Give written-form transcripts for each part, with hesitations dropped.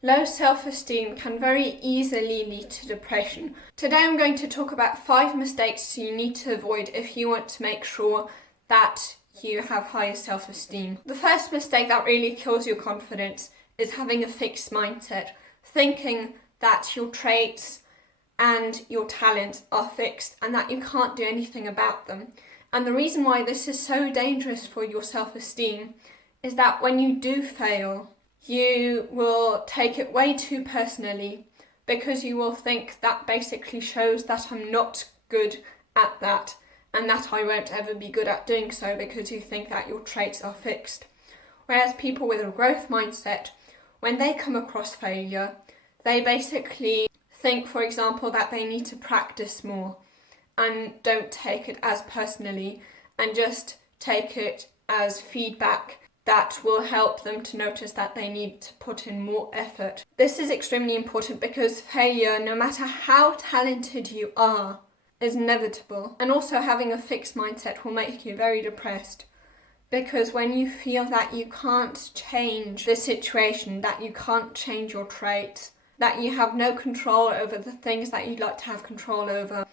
Low self-esteem can very easily lead to depression. Today I'm going to talk about 5 mistakes you need to avoid if you want to make sure that you have higher self-esteem. The first mistake that really kills your confidence is having a fixed mindset, thinking that your traits and your talents are fixed and that you can't do anything about them. And the reason why this is so dangerous for your self-esteem is that when you do fail, you will take it way too personally because you will think that basically shows that I'm not good at that and that I won't ever be good at doing so because you think that your traits are fixed. Whereas people with a growth mindset, when they come across failure, they basically think, for example, that they need to practice more and don't take it as personally and just take it as feedback that will help them to notice that they need to put in more effort. This is extremely important because failure, no matter how talented you are, is inevitable. And also having a fixed mindset will make you very depressed because when you feel that you can't change the situation, that you can't change your traits, that you have no control over the things that you'd like to have control over,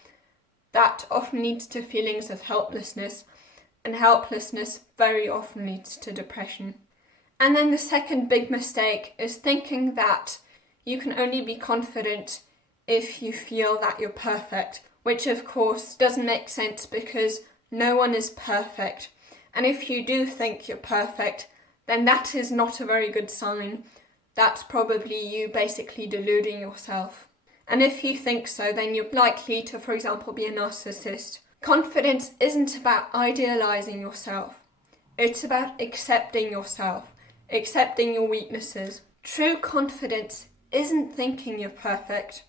that often leads to feelings of helplessness. And helplessness very often leads to depression. And then the second big mistake is thinking that you can only be confident if you feel that you're perfect, which of course doesn't make sense because no one is perfect. And if you do think you're perfect, then that is not a very good sign. That's probably you basically deluding yourself. And if you think so, then you're likely to, for example, be a narcissist. Confidence isn't about idealizing yourself. It's about accepting yourself, accepting your weaknesses. True confidence isn't thinking you're perfect.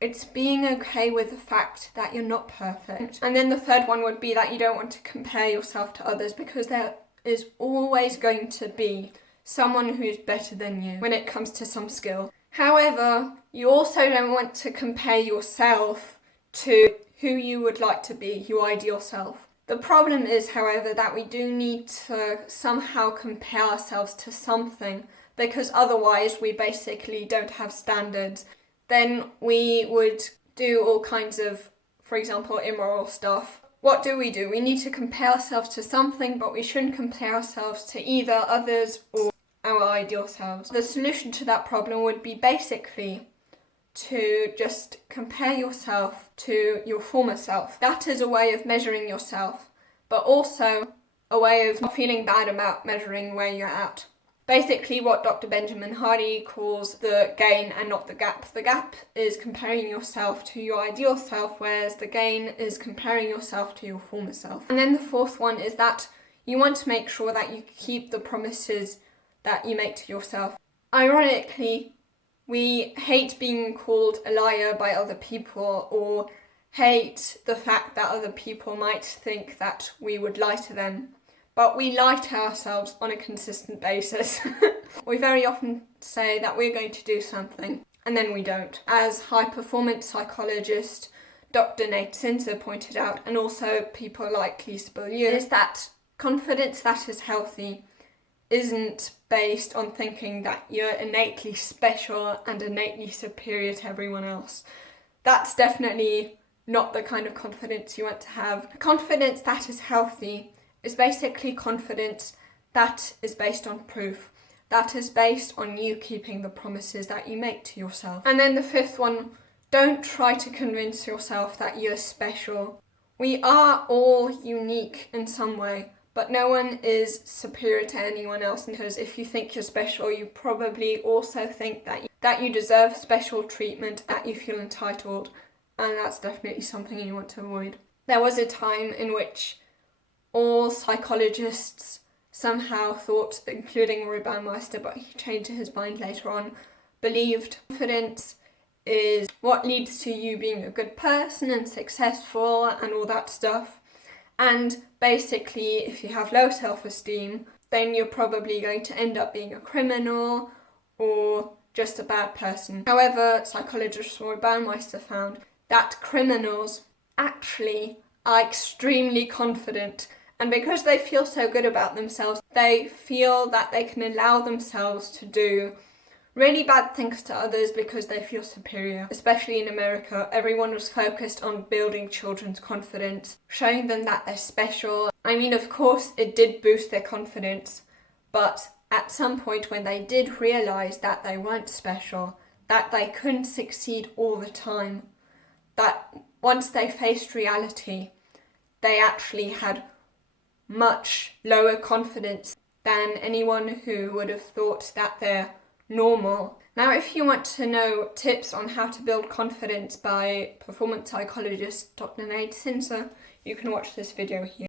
It's being okay with the fact that you're not perfect. And then the third one would be that you don't want to compare yourself to others because there is always going to be someone who's better than you when it comes to some skill. However, you also don't want to compare yourself to who you would like to be, your ideal self. The problem is, however, that we do need to somehow compare ourselves to something because otherwise we basically don't have standards. Then we would do all kinds of, for example, immoral stuff. What do? We need to compare ourselves to something, but we shouldn't compare ourselves to either others or our ideal selves. The solution to that problem would be basically to just compare yourself to your former self. That is a way of measuring yourself, but also a way of not feeling bad about measuring where you're at. Basically what Dr. Benjamin Hardy calls the gain and not the gap. The gap is comparing yourself to your ideal self, whereas the gain is comparing yourself to your former self. And then the fourth one is that you want to make sure that you keep the promises that you make to yourself. Ironically, we hate being called a liar by other people or hate the fact that other people might think that we would lie to them. But we lie to ourselves on a consistent basis. We very often say that we're going to do something and then we don't. As high-performance psychologist Dr. Nate Sinzer pointed out, and also people like Lisa Beaulieu, is that confidence that is healthy isn't based on thinking that you're innately special and innately superior to everyone else. That's definitely not the kind of confidence you want to have. Confidence that is healthy is basically confidence that is based on proof, that is based on you keeping the promises that you make to yourself. And then the fifth one, don't try to convince yourself that you're special. We are all unique in some way, but no one is superior to anyone else, because if you think you're special, you probably also think that you deserve special treatment, that you feel entitled, and that's definitely something you want to avoid. There was a time in which all psychologists somehow thought, including Roy Baumeister, but he changed his mind later on, believed confidence is what leads to you being a good person and successful and all that stuff. And basically, if you have low self-esteem, then you're probably going to end up being a criminal or just a bad person. However, psychologist Roy Baumeister found that criminals actually are extremely confident, and because they feel so good about themselves, they feel that they can allow themselves to do really bad things to others because they feel superior. Especially in America, everyone was focused on building children's confidence, showing them that they're special. I mean, of course, it did boost their confidence, but at some point when they did realise that they weren't special, that they couldn't succeed all the time, that once they faced reality, they actually had much lower confidence than anyone who would have thought that they're normal. Now, if you want to know tips on how to build confidence by performance psychologist Dr. Nate Sinzer, you can watch this video here.